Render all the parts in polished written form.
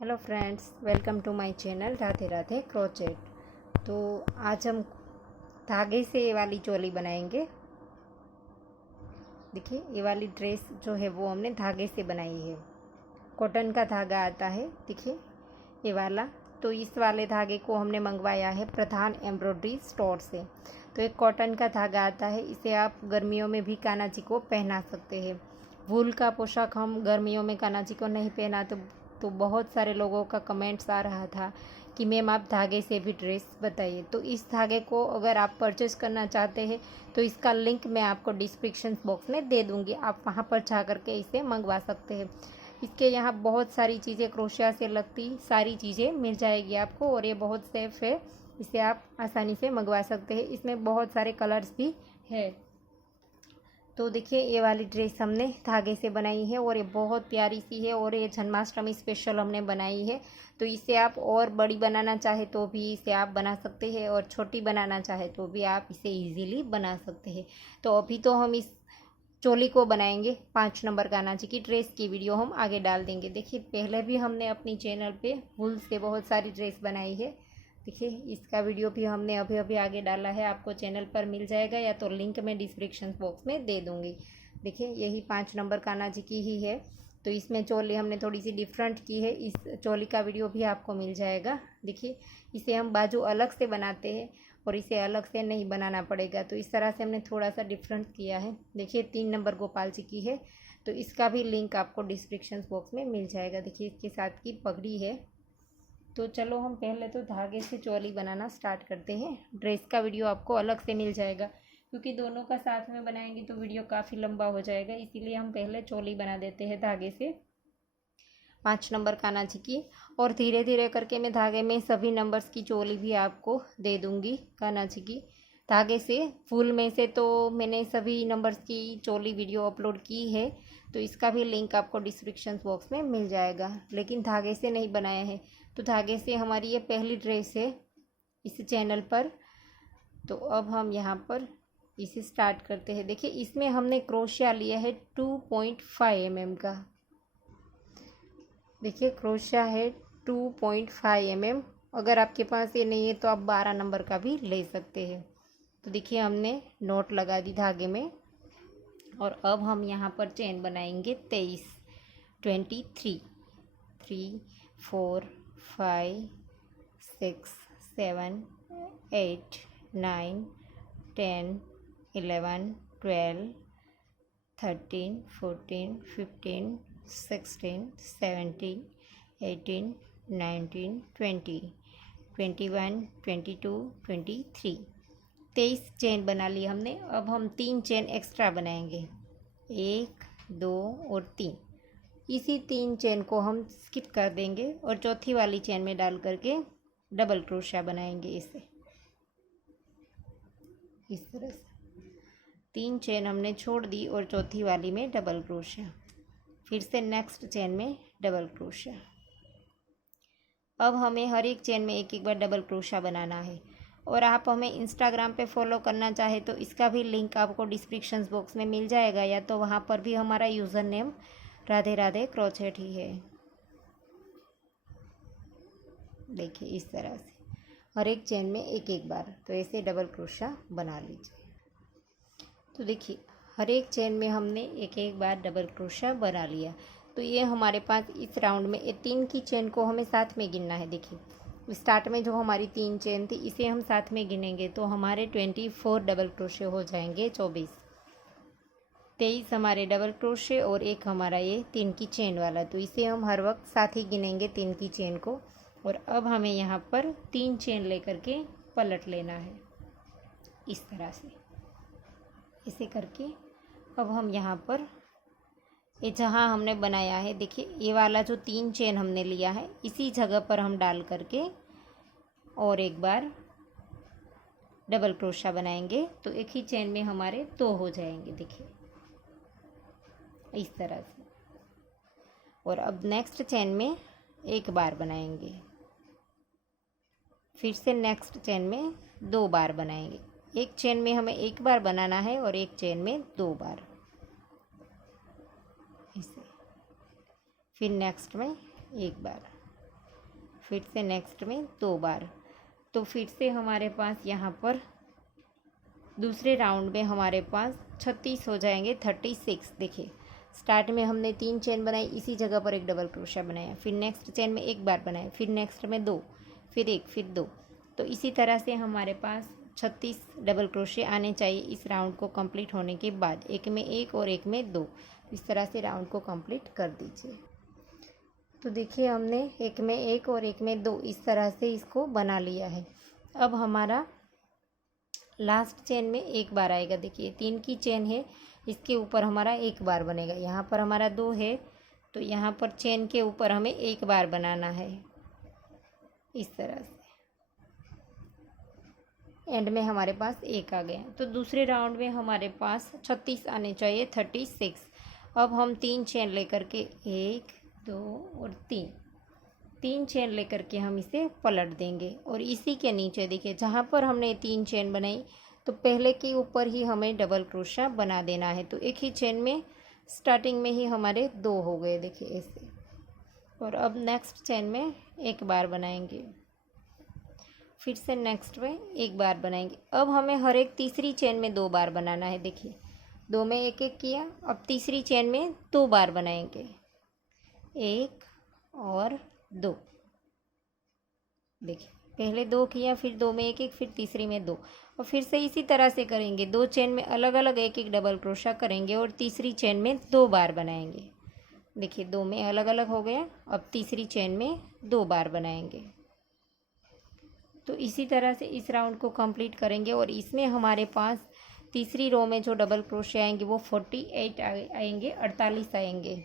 Hello friends, welcome to my channel Radhe Radhe crochet. तो आज हम धागे से ये वाली चोली बनाएंगे। देखिए, ये वाली ड्रेस जो है वो हमने धागे से बनाई है। कॉटन का धागा आता है, देखिए ये वाला। तो इस वाले धागे को हमने मंगवाया है प्रधान एम्ब्रॉयडरी स्टोर से। तो एक कॉटन का धागा आता है, इसे आप गर्मियों में भी कान्हा जी को पहना सकते हैं। वूल का पोशाक हम गर्मियों में कान्हा जी को नहीं पहना तो बहुत सारे लोगों का कमेंट्स आ रहा था कि मैम आप धागे से भी ड्रेस बताइए। तो इस धागे को अगर आप परचेज़ करना चाहते हैं तो इसका लिंक मैं आपको डिस्क्रिप्शन बॉक्स में दे दूँगी, आप वहाँ पर जा कर के इसे मंगवा सकते हैं। इसके यहाँ बहुत सारी चीज़ें क्रोशिया से लगती सारी चीज़ें मिल जाएगी आपको, और ये बहुत सेफ़ है, इसे आप आसानी से मंगवा सकते हैं। इसमें बहुत सारे कलर्स भी है। तो देखिए, ये वाली ड्रेस हमने धागे से बनाई है और ये बहुत प्यारी सी है, और ये जन्माष्टमी स्पेशल हमने बनाई है। तो इसे आप और बड़ी बनाना चाहे तो भी इसे आप बना सकते हैं, और छोटी बनाना चाहे तो भी आप इसे इजीली बना सकते हैं। तो अभी तो हम इस चोली को बनाएंगे। 5 नंबर कान्हा जी की ड्रेस की वीडियो हम आगे डाल देंगे। देखिए, पहले भी हमने अपनी चैनल पे वूल से बहुत सारी ड्रेस बनाई है। देखिए, इसका वीडियो भी हमने अभी अभी आगे डाला है, आपको चैनल पर मिल जाएगा, या तो लिंक मैं डिस्क्रिप्शन बॉक्स में दे दूँगी। देखिए, यही 5 नंबर कान्हा जी की ही है। तो इसमें चोली हमने थोड़ी सी डिफरेंट की है, इस चोली का वीडियो भी आपको मिल जाएगा। देखिए, इसे हम बाजू अलग से बनाते हैं और इसे अलग से नहीं बनाना पड़ेगा, तो इस तरह से हमने थोड़ा सा डिफरेंट किया है। देखिए, 3 नंबर गोपाल जी की है, तो इसका भी लिंक आपको डिस्क्रिप्शन बॉक्स में मिल जाएगा। देखिए, इसके साथ की पगड़ी है। तो चलो हम पहले तो धागे से चोली बनाना स्टार्ट करते हैं। ड्रेस का वीडियो आपको अलग से मिल जाएगा, क्योंकि दोनों का साथ में बनाएंगे तो वीडियो काफ़ी लंबा हो जाएगा, इसीलिए हम पहले चोली बना देते हैं धागे से 5 नंबर कान्हा जी की। और धीरे धीरे करके मैं धागे में सभी नंबर्स की चोली भी आपको दे दूँगी कान्हा जी की। धागे से फुल में से तो मैंने सभी नंबर्स की चोली वीडियो अपलोड की है, तो इसका भी लिंक आपको डिस्क्रिप्शन बॉक्स में मिल जाएगा। लेकिन धागे से नहीं बनाया है, तो धागे से हमारी ये पहली ड्रेस है इस चैनल पर। तो अब हम यहाँ पर इसे स्टार्ट करते हैं। देखिए, इसमें हमने क्रोशिया लिया है 2.5 mm का। देखिए, क्रोशिया है 2.5 mm। अगर आपके पास ये नहीं है तो आप 12 नंबर का भी ले सकते हैं। तो देखिए, हमने नोट लगा दी धागे में, और अब हम यहाँ पर चेन बनाएंगे 23, 23, 3, 4, 5, 6, 7, 8, 9, 10, 11, 12, 13, 14, 15, 16, 17, 18, 19, 20, 21, 22, 23। 23 चेन बना ली हमने। अब हम 3 चेन एक्स्ट्रा बनाएंगे, 1, 2 और 3। इसी 3 चेन को हम स्किप कर देंगे और चौथी वाली चेन में डाल करके डबल क्रोशिया बनाएंगे। इसे इस तरह से 3 चेन हमने छोड़ दी और चौथी वाली में डबल क्रोशिया, फिर से नेक्स्ट चेन में डबल क्रोशिया। अब हमें हर एक चेन में एक एक बार डबल क्रोशिया बनाना है। और आप हमें इंस्टाग्राम पे फॉलो करना चाहे तो इसका भी लिंक आपको डिस्क्रिप्शन बॉक्स में मिल जाएगा, या तो वहाँ पर भी हमारा user name Radhe Radhe crochet ही है। देखिए, इस तरह से हर एक चेन में एक एक बार तो ऐसे डबल क्रोशिया बना लीजिए। तो देखिए, हर एक चेन में हमने एक एक बार डबल क्रोशिया बना लिया। तो ये हमारे पास इस राउंड में ये 3 की चेन को हमें साथ में गिनना है। देखिए, स्टार्ट में जो हमारी 3 चेन थी इसे हम साथ में गिनेंगे तो हमारे 24 डबल क्रोशे हो जाएंगे। 23 हमारे डबल क्रोशे और एक हमारा ये 3 की चेन वाला, तो इसे हम हर वक्त साथ ही गिनेंगे 3 की चेन को। और अब हमें यहाँ पर 3 चेन लेकर के पलट लेना है, इस तरह से इसे करके। अब हम यहाँ पर ये जहाँ हमने बनाया है, देखिए ये वाला जो 3 चेन हमने लिया है इसी जगह पर हम डाल करके और एक बार डबल क्रोशिया बनाएंगे, तो एक ही चेन में हमारे 2 हो जाएंगे। देखिए, इस तरह से। और अब नेक्स्ट चेन में एक बार बनाएंगे, फिर से नेक्स्ट चेन में 2 बार बनाएंगे। एक चेन में हमें एक बार बनाना है और एक चेन में 2 बार, इसे। फिर नेक्स्ट में एक बार, फिर से नेक्स्ट में 2 बार। तो फिर से हमारे पास यहाँ पर दूसरे राउंड में हमारे पास 36 हो जाएंगे, 36। देखिए स्टार्ट में हमने 3 चेन बनाई, इसी जगह पर एक डबल क्रोशिया बनाया, फिर नेक्स्ट चेन में 1 बार बनाया, फिर नेक्स्ट में 2, फिर 1, फिर 2। तो इसी तरह से हमारे पास 36 डबल क्रोशिया आने चाहिए इस राउंड को कंप्लीट होने के बाद। एक में 1 और एक में 2, इस तरह से राउंड को कंप्लीट कर दीजिए। तो देखिए हमने एक में 1 और एक में 2 इस तरह से इसको बना लिया है। अब हमारा लास्ट चेन में 1 बार आएगा। देखिए 3 की चेन है, इसके ऊपर हमारा 1 बार बनेगा। यहाँ पर हमारा 2 है, तो यहाँ पर चेन के ऊपर हमें 1 बार बनाना है इस तरह से। एंड में हमारे पास 1 आ गया। तो दूसरे राउंड में हमारे पास 36 आने चाहिए, 36। अब हम 3 चेन लेकर के 1, 2 और 3 चेन लेकर के हम इसे पलट देंगे। और इसी के नीचे देखिए जहाँ पर हमने 3 चेन बनाई, तो पहले के ऊपर ही हमें डबल क्रोशिया बना देना है। तो एक ही चेन में स्टार्टिंग में ही हमारे 2 हो गए, देखिए ऐसे। और अब नेक्स्ट चेन में 1 बार बनाएंगे, फिर से नेक्स्ट में 1 बार बनाएंगे। अब हमें हर एक तीसरी चेन में 2 बार बनाना है। देखिए 2 में 1 किया, अब तीसरी चेन में 2 बार बनाएंगे, 1 और 2। देखिए पहले 2 किया, फिर 2 में 1, फिर तीसरी में 2, और फिर से इसी तरह से करेंगे। 2 चेन में अलग अलग 1 डबल क्रोशिया करेंगे और तीसरी चेन में 2 बार बनाएंगे। देखिए 2 में अलग अलग हो गया। अब तीसरी चेन में 2 बार बनाएंगे। तो इसी तरह से इस राउंड को कंप्लीट करेंगे। और इसमें हमारे पास तीसरी रो में जो डबल क्रोशिया आएंगे वो 48 आएंगे, 48 आएंगे।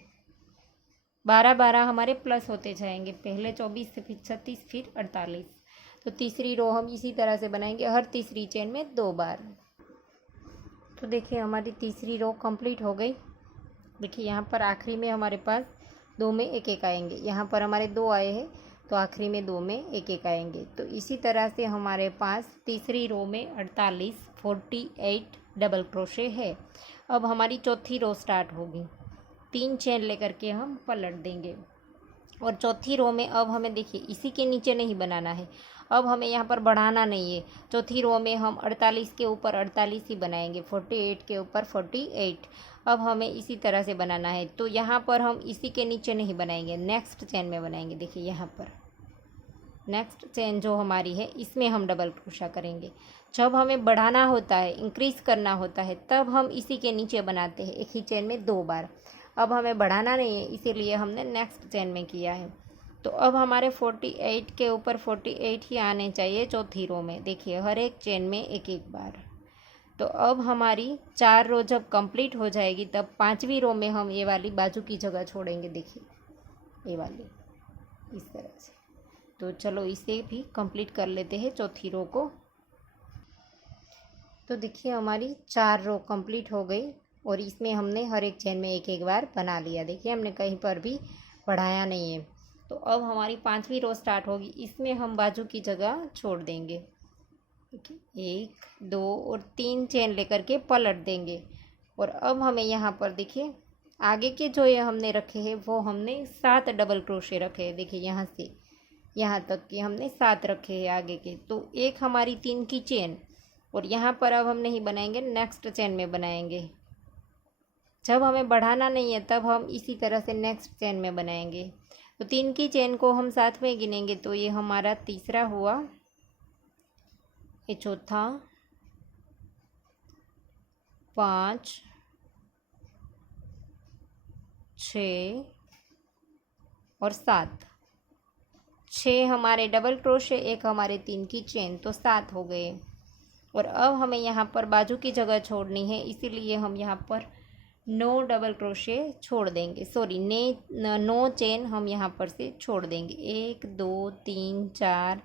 12 हमारे प्लस होते जाएंगे, पहले 24, फिर 36, फिर 48। तो तीसरी रो हम इसी तरह से बनाएंगे, हर तीसरी चेन में 2 बार। तो देखिए हमारी तीसरी रो कंप्लीट हो गई। देखिए यहाँ पर आखिरी में हमारे पास 2 में 1 आएंगे। यहाँ पर हमारे 2 आए हैं, तो आखिरी में 2 में 1 आएंगे। तो इसी तरह से हमारे पास तीसरी रो में 48 डबल क्रोशे है। अब हमारी चौथी रो स्टार्ट होगी। 3 चेन लेकर के हम पलट देंगे। और चौथी रो में अब हमें देखिए इसी के नीचे नहीं बनाना है, अब हमें यहाँ पर बढ़ाना नहीं है। चौथी रो में हम 48 के ऊपर 48 ही बनाएंगे, 48 के ऊपर 48। अब हमें इसी तरह से बनाना है। तो यहाँ पर हम इसी के नीचे नहीं बनाएंगे, नेक्स्ट चेन में बनाएंगे। देखिए यहाँ पर नेक्स्ट चेन जो हमारी है इसमें हम डबल क्रोशा करेंगे। जब हमें बढ़ाना होता है, इंक्रीज़ करना होता है, तब हम इसी के नीचे बनाते हैं एक ही चेन में 2 बार। अब हमें बढ़ाना नहीं है, इसीलिए हमने नेक्स्ट चेन में किया है। तो अब हमारे 48 के ऊपर 48 ही आने चाहिए चौथी रो में। देखिए हर एक चेन में 1 बार। तो अब हमारी 4 रो जब कंप्लीट हो जाएगी, तब 5वीं रो में हम ये वाली बाजू की जगह छोड़ेंगे। देखिए ये वाली इस तरह से। तो चलो इसे भी कंप्लीट कर लेते हैं चौथी रो को। तो देखिए हमारी 4 रो कंप्लीट हो गई और इसमें हमने हर एक चेन में 1 बार बना लिया। देखिए हमने कहीं पर भी बढ़ाया नहीं है। तो अब हमारी 5वीं रो स्टार्ट होगी, इसमें हम बाजू की जगह छोड़ देंगे। देखिए 1, 2 और 3 चेन लेकर के पलट देंगे। और अब हमें यहाँ पर देखिए आगे के जो ये हमने रखे हैं वो हमने 7 डबल क्रोशे रखे हैं। देखिए यहाँ से यहाँ तक कि हमने 7 रखे हैं आगे के। तो एक हमारी 3 की चेन, और यहाँ पर अब हम नहीं बनाएंगे, नेक्स्ट चेन में बनाएंगे। जब हमें बढ़ाना नहीं है तब हम इसी तरह से नेक्स्ट चेन में बनाएंगे। तो 3 की चेन को हम साथ में गिनेंगे, तो ये हमारा तीसरा हुआ, ये चौथा, 5, 6 और 7। 6 हमारे डबल क्रोशे, एक हमारे 3 की चेन, तो 7 हो गए। और अब हमें यहाँ पर बाजू की जगह छोड़नी है, इसीलिए हम यहाँ पर 9 डबल क्रोशे छोड़ देंगे। सॉरी 9 चेन हम यहाँ पर से छोड़ देंगे। 1, 2, 3, 4,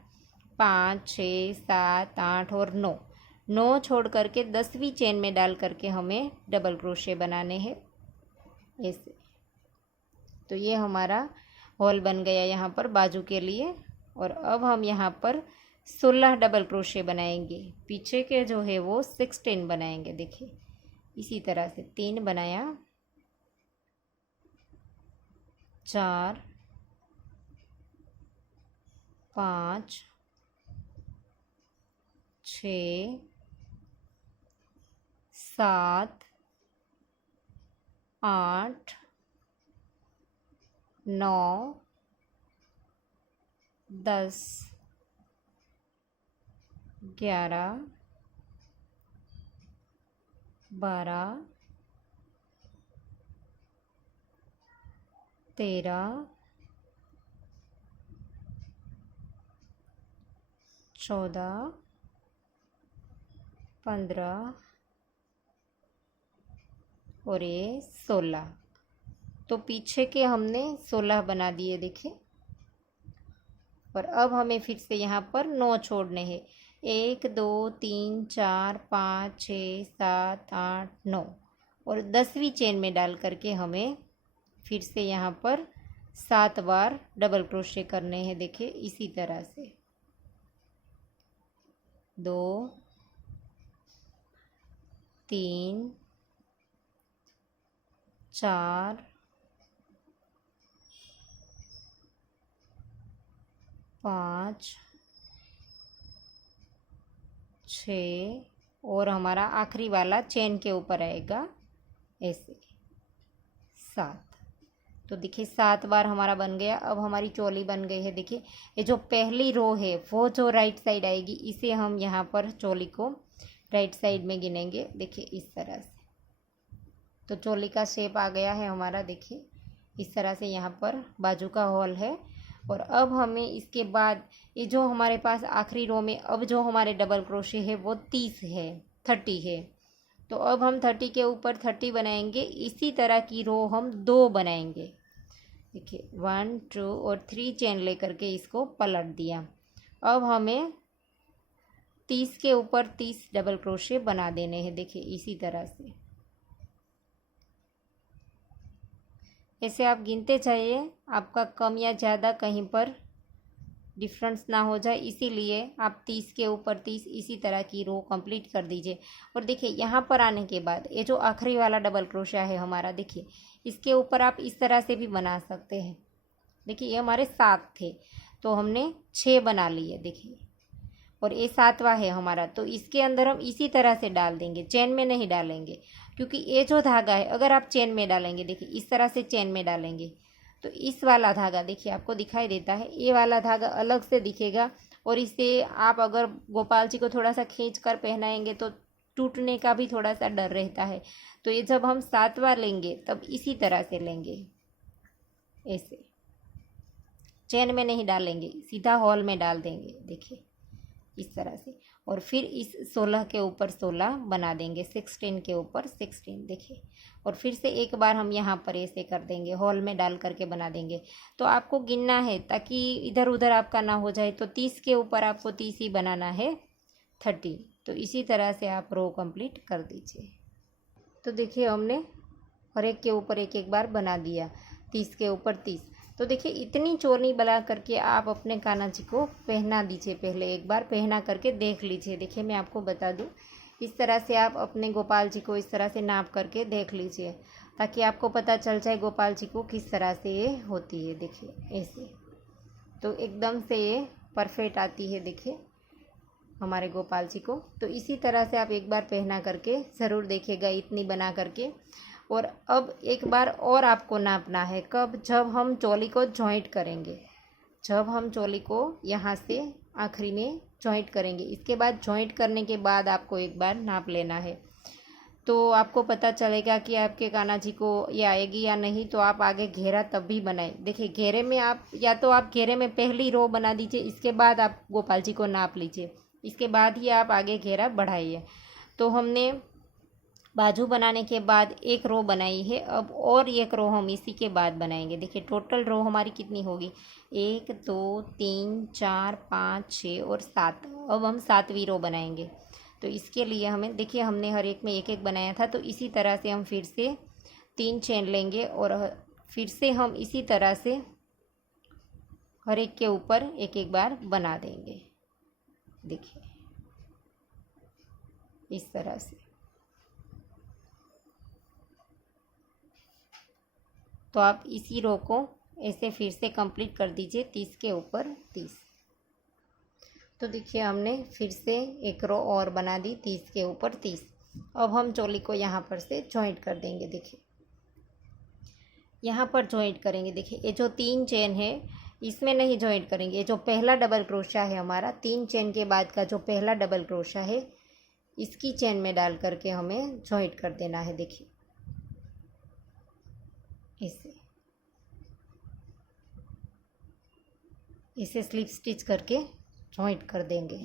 5, 6, 7, 8 और 9 छोड़ करके 10वीं चेन में डाल करके हमें डबल क्रोशे बनाने हैं ऐसे। तो ये हमारा होल बन गया यहाँ पर बाजू के लिए। और अब हम यहाँ पर 16 डबल क्रोशे बनाएंगे। पीछे के जो है वो 16 बनाएंगे। देखिए इसी तरह से 3 बनाया, 4, 5 6 7 8 9 10 11 12 13 14 15 और ये 16। तो पीछे के हमने 16 बना दिए देखिए। और अब हमें फिर से यहाँ पर 9 छोड़ने हैं। 1 2 3 4 5 6 7 8 9 और 10वीं चेन में डाल करके हमें फिर से यहाँ पर 7 बार डबल क्रोशे करने हैं। देखिए इसी तरह से 2 3 4 5 6 और हमारा आखिरी वाला चेन के ऊपर आएगा ऐसे 7। तो देखिए 7 बार हमारा बन गया। अब हमारी चोली बन गई है। देखिए ये जो पहली रो है वो जो राइट साइड आएगी, इसे हम यहाँ पर चोली को राइट साइड में गिनेंगे। देखिए इस तरह से। तो चोली का शेप आ गया है हमारा। देखिए इस तरह से यहाँ पर बाजू का होल है। और अब हमें इसके बाद ये जो हमारे पास आखिरी रो में अब जो हमारे डबल क्रोशे है वो 30 है, 30 है। तो अब हम 30 के ऊपर 30 बनाएंगे। इसी तरह की रो हम 2 बनाएंगे। देखिए 1 2 और 3 चेन लेकर के इसको पलट दिया। अब हमें 30 के ऊपर 30 डबल क्रोशे बना देने हैं। देखिए इसी तरह से ऐसे आप गिनते जाइए, आपका कम या ज़्यादा कहीं पर डिफरेंस ना हो जाए, इसीलिए आप 30 के ऊपर 30 इसी तरह की रो कंप्लीट कर दीजिए। और देखिए यहाँ पर आने के बाद ये जो आखिरी वाला डबल क्रोशा है हमारा, देखिए इसके ऊपर आप इस तरह से भी बना सकते हैं। देखिए ये हमारे 7 थे तो हमने 6 बना लिए। देखिए और ये 7वां है हमारा, तो इसके अंदर हम इसी तरह से डाल देंगे, चेन में नहीं डालेंगे। क्योंकि ये जो धागा है अगर आप चेन में डालेंगे, देखिए इस तरह से चेन में डालेंगे तो इस वाला धागा देखिए आपको दिखाई देता है, ये वाला धागा अलग से दिखेगा। और इसे आप अगर गोपाल जी को थोड़ा सा खींच कर पहनाएंगे तो टूटने का भी थोड़ा सा डर रहता है। तो ये जब हम 7वां लेंगे तब इसी तरह से लेंगे, ऐसे चेन में नहीं डालेंगे, सीधा हॉल में डाल देंगे। देखिए इस तरह से। और फिर इस 16 के ऊपर 16 बना देंगे, 16 के ऊपर 16। देखिए और फिर से एक बार हम यहाँ पर ऐसे कर देंगे, हॉल में डाल करके बना देंगे। तो आपको गिनना है ताकि इधर उधर आपका ना हो जाए। तो 30 के ऊपर आपको 30 ही बनाना है, 30। तो इसी तरह से आप रो कंप्लीट कर दीजिए। तो देखिए हमने हर एक के ऊपर एक एक बार बना दिया, 30 के ऊपर 30। तो देखिए इतनी चोली बना करके आप अपने कान्हा जी को पहना दीजिए। पहले एक बार पहना करके देख लीजिए। देखिए मैं आपको बता दूं, इस तरह से आप अपने गोपाल जी को इस तरह से नाप करके देख लीजिए ताकि आपको पता चल जाए गोपाल जी को किस तरह से ये होती है। देखिए ऐसे तो एकदम से ये परफेक्ट आती है। देखिए हमारे गोपाल जी को। तो इसी तरह से आप एक बार पहना करके ज़रूर देखिएगा, इतनी बना करके। और अब एक बार और आपको नापना है, कब? जब हम चोली को जॉइंट करेंगे। जब हम चोली को यहाँ से आखिरी में जॉइंट करेंगे, इसके बाद जॉइंट करने के बाद आपको एक बार नाप लेना है। तो आपको पता चलेगा कि आपके कान्हा जी को ये आएगी या नहीं। तो आप आगे घेरा तब भी बनाएं। देखिए घेरे में आप या तो आप घेरे में पहली रो बना दीजिए, इसके बाद आप गोपाल जी को नाप लीजिए, इसके बाद ही आप आगे घेरा बढ़ाइए। तो हमने बाजू बनाने के बाद एक रो बनाई है, अब और एक रो हम इसी के बाद बनाएंगे। देखिए टोटल रो हमारी कितनी होगी, 1 2 3 4 5 6 और 7। अब हम 7वीं रो बनाएंगे। तो इसके लिए हमें देखिए हमने हर एक में एक एक बनाया था, तो इसी तरह से हम फिर से 3 चेन लेंगे और फिर से हम इसी तरह से हर एक के ऊपर एक एक बार बना देंगे। देखिए इस तरह से। तो आप इसी रो को ऐसे फिर से कंप्लीट कर दीजिए, 30 के ऊपर 30। तो देखिए हमने फिर से एक रो और बना दी 30 के ऊपर 30। अब हम चोली को यहाँ पर से जॉइंट कर देंगे। देखिए यहाँ पर जॉइंट करेंगे। देखिए ये जो 3 चेन है इसमें नहीं जॉइंट करेंगे। ये जो पहला डबल क्रोशा है हमारा 3 चेन के बाद का जो पहला डबल क्रोशा है इसकी चेन में डाल करके हमें जॉइंट कर देना है। देखिए इसे स्लिप स्टिच करके जॉइंट कर देंगे।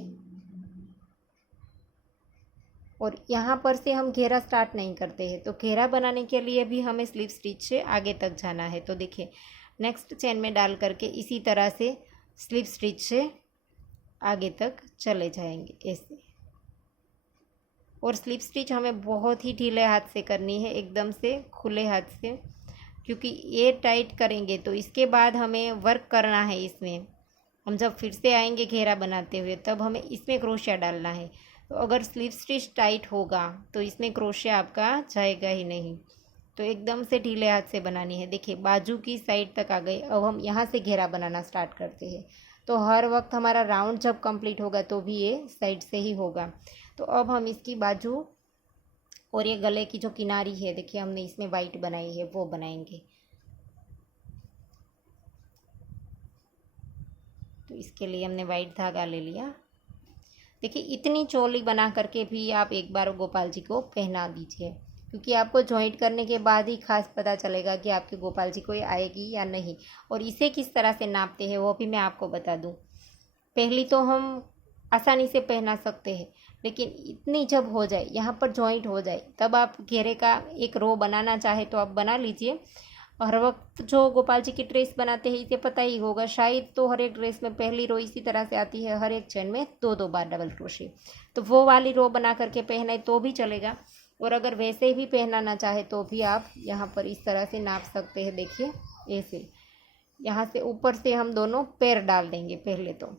और यहाँ पर से हम घेरा स्टार्ट नहीं करते हैं, तो घेरा बनाने के लिए भी हमें स्लिप स्टिच से आगे तक जाना है। तो देखिए नेक्स्ट चेन में डाल करके इसी तरह से स्लिप स्टिच से आगे तक चले जाएंगे ऐसे। और स्लिप स्टिच हमें बहुत ही ढीले हाथ से करनी है, एकदम से खुले हाथ से, क्योंकि ये टाइट करेंगे तो इसके बाद हमें वर्क करना है। इसमें हम जब फिर से आएंगे घेरा बनाते हुए तब हमें इसमें क्रोशिया डालना है। तो अगर स्लिप स्टिच टाइट होगा तो इसमें क्रोशिया आपका जाएगा ही नहीं। तो एकदम से ढीले हाथ से बनानी है। देखिए बाजू की साइड तक आ गई। अब हम यहाँ से घेरा बनाना स्टार्ट करते हैं। तो हर वक्त हमारा राउंड जब कंप्लीट होगा तो भी ये साइड से ही होगा। तो अब हम इसकी बाजू और ये गले की जो किनारी है, देखिए हमने इसमें वाइट बनाई है, वो बनाएंगे। तो इसके लिए हमने वाइट धागा ले लिया। देखिए इतनी चोली बना करके भी आप एक बार गोपाल जी को पहना दीजिए, क्योंकि आपको जॉइंट करने के बाद ही खास पता चलेगा कि आपके गोपाल जी को ये आएगी या नहीं। और इसे किस तरह से नापते हैं वो भी मैं आपको बता दूं। पहली तो हम आसानी से पहना सकते हैं, लेकिन इतनी जब हो जाए, यहाँ पर जॉइंट हो जाए, तब आप घेरे का एक रो बनाना चाहे तो आप बना लीजिए। हर वक्त जो गोपाल जी की ड्रेस बनाते हैं इसे पता ही होगा शायद, तो हर एक ड्रेस में पहली रो इसी तरह से आती है, हर एक चेन में 2-2 बार डबल क्रोशे। तो वो वाली रो बना करके पहने तो भी चलेगा। और अगर वैसे भी पहनाना चाहे तो भी आप यहाँ पर इस तरह से नाप सकते हैं। देखिए ऐसे यहाँ से ऊपर से हम दोनों पैर डाल देंगे। पहले तो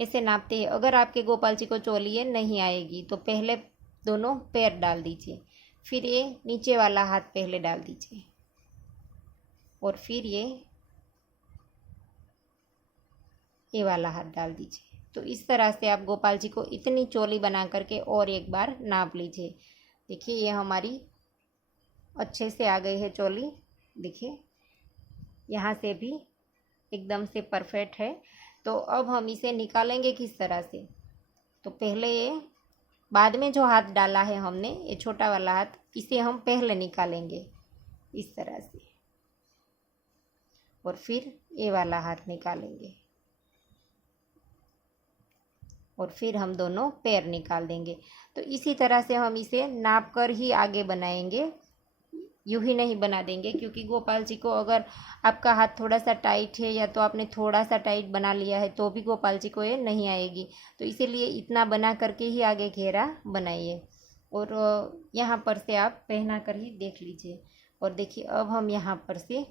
ऐसे नापते हैं। अगर आपके गोपाल जी को चोलिए नहीं आएगी तो पहले दोनों पैर डाल दीजिए, फिर ये नीचे वाला हाथ पहले डाल दीजिए और फिर ये वाला हाथ डाल दीजिए। तो इस तरह से आप गोपाल जी को इतनी चोली बना करके और एक बार नाप लीजिए। देखिए ये हमारी अच्छे से आ गई है चोली। देखिए यहाँ से भी एकदम से परफेक्ट है। तो अब हम इसे निकालेंगे किस तरह से। तो पहले ये बाद में जो हाथ डाला है हमने, ये छोटा वाला हाथ, इसे हम पहले निकालेंगे इस तरह से, और फिर ये वाला हाथ निकालेंगे और फिर हम दोनों पैर निकाल देंगे। तो इसी तरह से हम इसे नाप कर ही आगे बनाएंगे, यूँ ही नहीं बना देंगे। क्योंकि गोपाल जी को अगर आपका हाथ थोड़ा सा टाइट है या तो आपने थोड़ा सा टाइट बना लिया है तो भी गोपाल जी को ये नहीं आएगी। तो इसीलिए इतना बना करके ही आगे घेरा बनाइए। और यहाँ पर से आप पहना कर ही देख लीजिए। और देखिए अब हम यहाँ पर से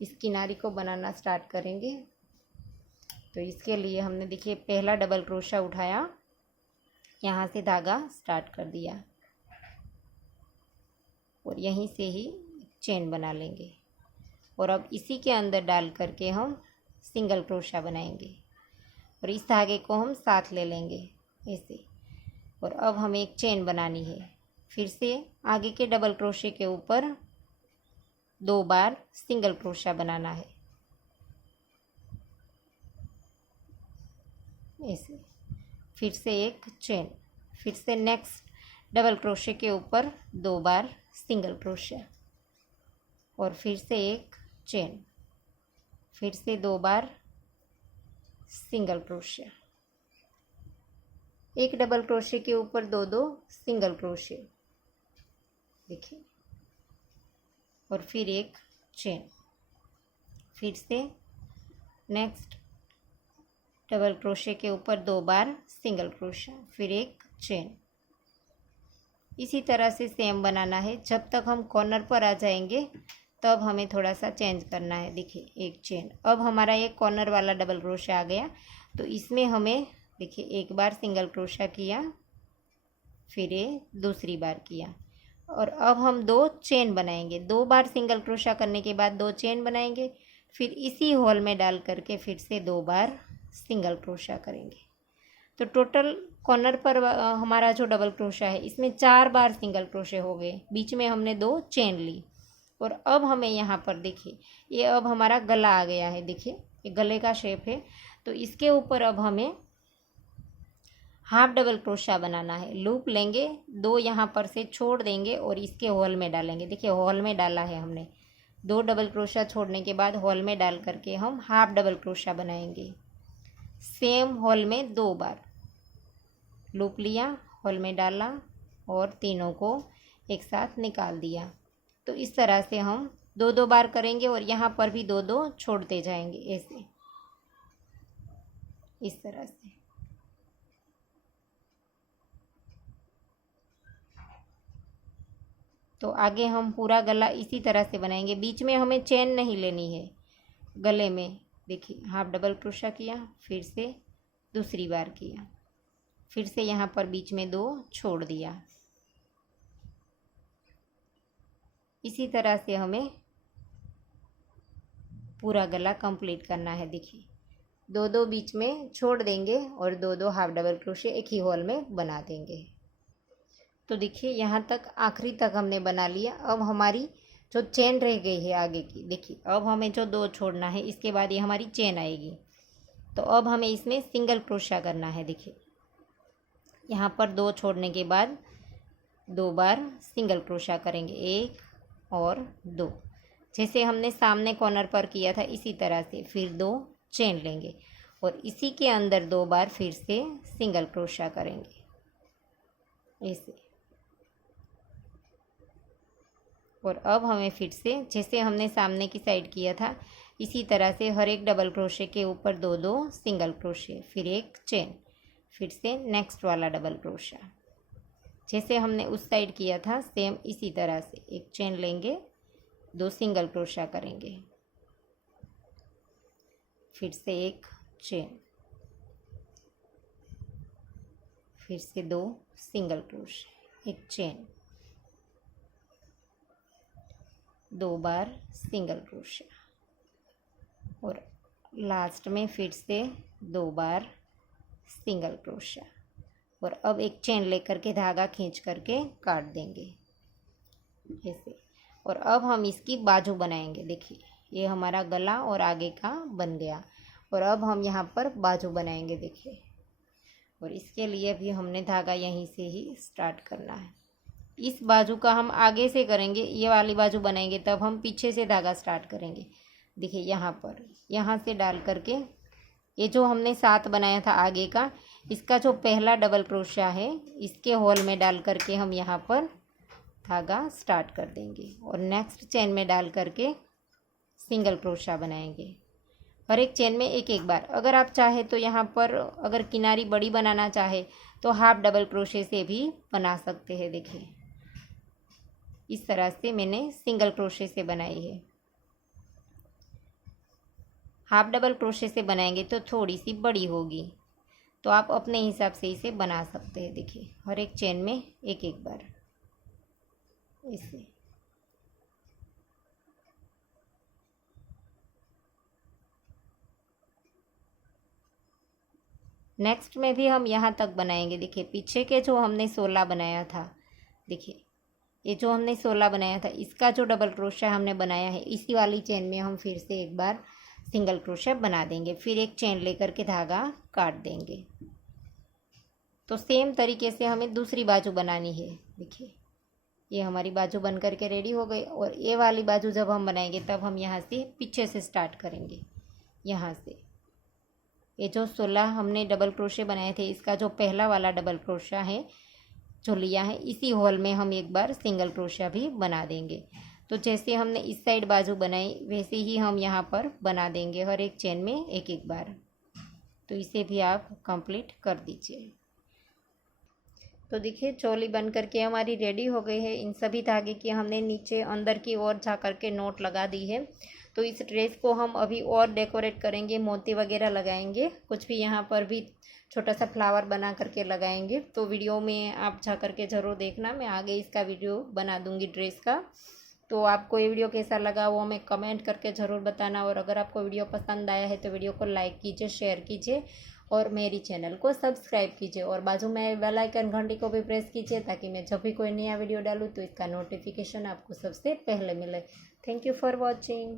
इस किनारी को बनाना स्टार्ट करेंगे। तो इसके लिए हमने देखिए पहला डबल क्रोशा उठाया, यहाँ से धागा स्टार्ट कर दिया और यहीं से ही चेन बना लेंगे। और अब इसी के अंदर डाल करके हम सिंगल क्रोशा बनाएंगे और इस धागे को हम साथ ले लेंगे ऐसे। और अब हमें एक चेन बनानी है। फिर से आगे के डबल क्रोशे के ऊपर 2 बार सिंगल क्रोशा बनाना है ऐसे। फिर से एक चेन, फिर से नेक्स्ट डबल क्रोशे के ऊपर 2 बार सिंगल क्रोशा और फिर से एक चेन, फिर से 2 बार सिंगल क्रोशा, एक डबल क्रोशे के ऊपर 2-2 सिंगल क्रोशे, देखिए, और फिर एक चेन, फिर से नेक्स्ट डबल क्रोशे के ऊपर 2 बार सिंगल क्रोशा, फिर एक चेन। इसी तरह से सेम बनाना है जब तक हम कॉर्नर पर आ जाएंगे, तब हमें थोड़ा सा चेंज करना है। देखिए एक चेन। अब हमारा ये कॉर्नर वाला डबल क्रोशा आ गया, तो इसमें हमें देखिए 1 बार सिंगल क्रोशा किया, फिर ये दूसरी बार किया, और अब हम 2 चेन बनाएंगे। 2 बार सिंगल क्रोशा करने के बाद 2 चेन बनाएंगे, फिर इसी होल में डाल करके फिर से 2 बार सिंगल क्रोशा करेंगे। तो टोटल कॉर्नर पर हमारा जो डबल क्रोशा है इसमें 4 बार सिंगल क्रोशे हो गए, बीच में हमने 2 चेन ली। और अब हमें यहाँ पर देखिए ये अब हमारा गला आ गया है, देखिए ये गले का शेप है। तो इसके ऊपर अब हमें हाफ डबल क्रोशा बनाना है। लूप लेंगे, 2 यहाँ पर से छोड़ देंगे और इसके होल में डालेंगे। देखिए होल में डाला है हमने, 2 डबल क्रोशा छोड़ने के बाद होल में डाल करके हम हाफ डबल क्रोशा बनाएंगे। सेम होल में 2 बार लूप लिया, होल में डाला और तीनों को एक साथ निकाल दिया। तो इस तरह से हम 2-2 बार करेंगे और यहाँ पर भी 2-2 छोड़ते जाएंगे, ऐसे इस तरह से। तो आगे हम पूरा गला इसी तरह से बनाएंगे। बीच में हमें चेन नहीं लेनी है गले में। देखिए हाफ डबल क्रोशा किया, फिर से दूसरी बार किया, फिर से यहाँ पर बीच में 2 छोड़ दिया। इसी तरह से हमें पूरा गला कंप्लीट करना है। देखिए 2-2 बीच में छोड़ देंगे और 2-2 हाफ डबल क्रोशे एक ही होल में बना देंगे। तो देखिए यहाँ तक आखिरी तक हमने बना लिया। अब हमारी जो चेन रह गई है आगे की, देखिए अब हमें जो 2 छोड़ना है, इसके बाद ये हमारी चेन आएगी। तो अब हमें इसमें सिंगल क्रोशा करना है। देखिए यहाँ पर 2 छोड़ने के बाद 2 बार सिंगल क्रोशा करेंगे, 1 और 2, जैसे हमने सामने कॉर्नर पर किया था इसी तरह से। फिर 2 चेन लेंगे और इसी के अंदर 2 बार फिर से सिंगल क्रोशा करेंगे, ऐसे। और अब हमें फिर से जैसे हमने सामने की साइड किया था इसी तरह से हर एक डबल क्रोशे के ऊपर 2-2 सिंगल क्रोशे, फिर एक चेन, फिर से नेक्स्ट वाला डबल क्रोशा। जैसे हमने उस साइड किया था सेम इसी तरह से एक चेन लेंगे, 2 सिंगल क्रोशा करेंगे, फिर से एक चेन, फिर से 2 सिंगल क्रोशे, एक चेन, 2 बार सिंगल क्रोशा और लास्ट में फिर से 2 बार सिंगल क्रोशा। और अब एक चेन लेकर के धागा खींच करके काट देंगे, ऐसे। और अब हम इसकी बाजू बनाएंगे। देखिए ये हमारा गला और आगे का बन गया। और अब हम यहाँ पर बाजू बनाएंगे, देखिए। और इसके लिए भी हमने धागा यहीं से ही स्टार्ट करना है। इस बाजू का हम आगे से करेंगे, ये वाली बाजू बनाएंगे तब हम पीछे से धागा स्टार्ट करेंगे। देखिए यहाँ पर, यहाँ से डाल करके ये जो हमने 7 बनाया था आगे का, इसका जो पहला डबल क्रोशा है इसके होल में डाल करके हम यहाँ पर धागा स्टार्ट कर देंगे और नेक्स्ट चेन में डाल करके सिंगल क्रोशा बनाएंगे। हर एक चेन में एक एक बार। अगर आप चाहे तो यहाँ पर अगर किनारी बड़ी बनाना चाहे तो हाफ डबल क्रोशे से भी बना सकते हैं। देखिए इस तरह से मैंने सिंगल क्रोशे से बनाई है। हाफ डबल क्रोशे से बनाएंगे तो थोड़ी सी बड़ी होगी, तो आप अपने हिसाब से इसे बना सकते हैं। देखिए हर एक चेन में एक एक बार, ऐसे। नेक्स्ट में भी हम यहाँ तक बनाएंगे। देखिए पीछे के जो हमने 16 बनाया था, देखिए ये जो हमने 16 बनाया था इसका जो डबल क्रोशा हमने बनाया है इसी वाली चेन में हम फिर से एक बार सिंगल क्रोशा बना देंगे, फिर एक चेन लेकर के धागा काट देंगे। तो सेम तरीके से हमें दूसरी बाजू बनानी है। देखिए ये हमारी बाजू बन करके रेडी हो गई। और ये वाली बाजू जब हम बनाएंगे तब हम यहाँ से पीछे से स्टार्ट करेंगे। यहाँ से ये जो 16 हमने डबल क्रोशे बनाए थे इसका जो पहला वाला डबल क्रोशा है जो लिया है इसी होल में हम एक बार सिंगल क्रोशा भी बना देंगे। तो जैसे हमने इस साइड बाजू बनाई वैसे ही हम यहाँ पर बना देंगे, हर एक चेन में एक एक बार। तो इसे भी आप कंप्लीट कर दीजिए। तो देखिए चोली बन करके हमारी रेडी हो गई है। इन सभी धागे की हमने नीचे अंदर की ओर जा करके नोट लगा दी है। तो इस ड्रेस को हम अभी और डेकोरेट करेंगे, मोती वगैरह लगाएंगे, कुछ भी यहाँ पर भी छोटा सा फ्लावर बना करके लगाएंगे। तो वीडियो में आप जा करके ज़रूर देखना, मैं आगे इसका वीडियो बना दूँगी ड्रेस का। तो आपको ये वीडियो कैसा लगा वो हमें कमेंट करके ज़रूर बताना। और अगर आपको वीडियो पसंद आया है तो वीडियो को लाइक कीजिए, शेयर कीजिए और मेरी चैनल को सब्सक्राइब कीजिए। और बाजू में बेल आइकन घंटी को भी प्रेस कीजिए ताकि मैं जब भी कोई नया वीडियो डालूँ तो इसका नोटिफिकेशन आपको सबसे पहले मिले। Thank you for watching.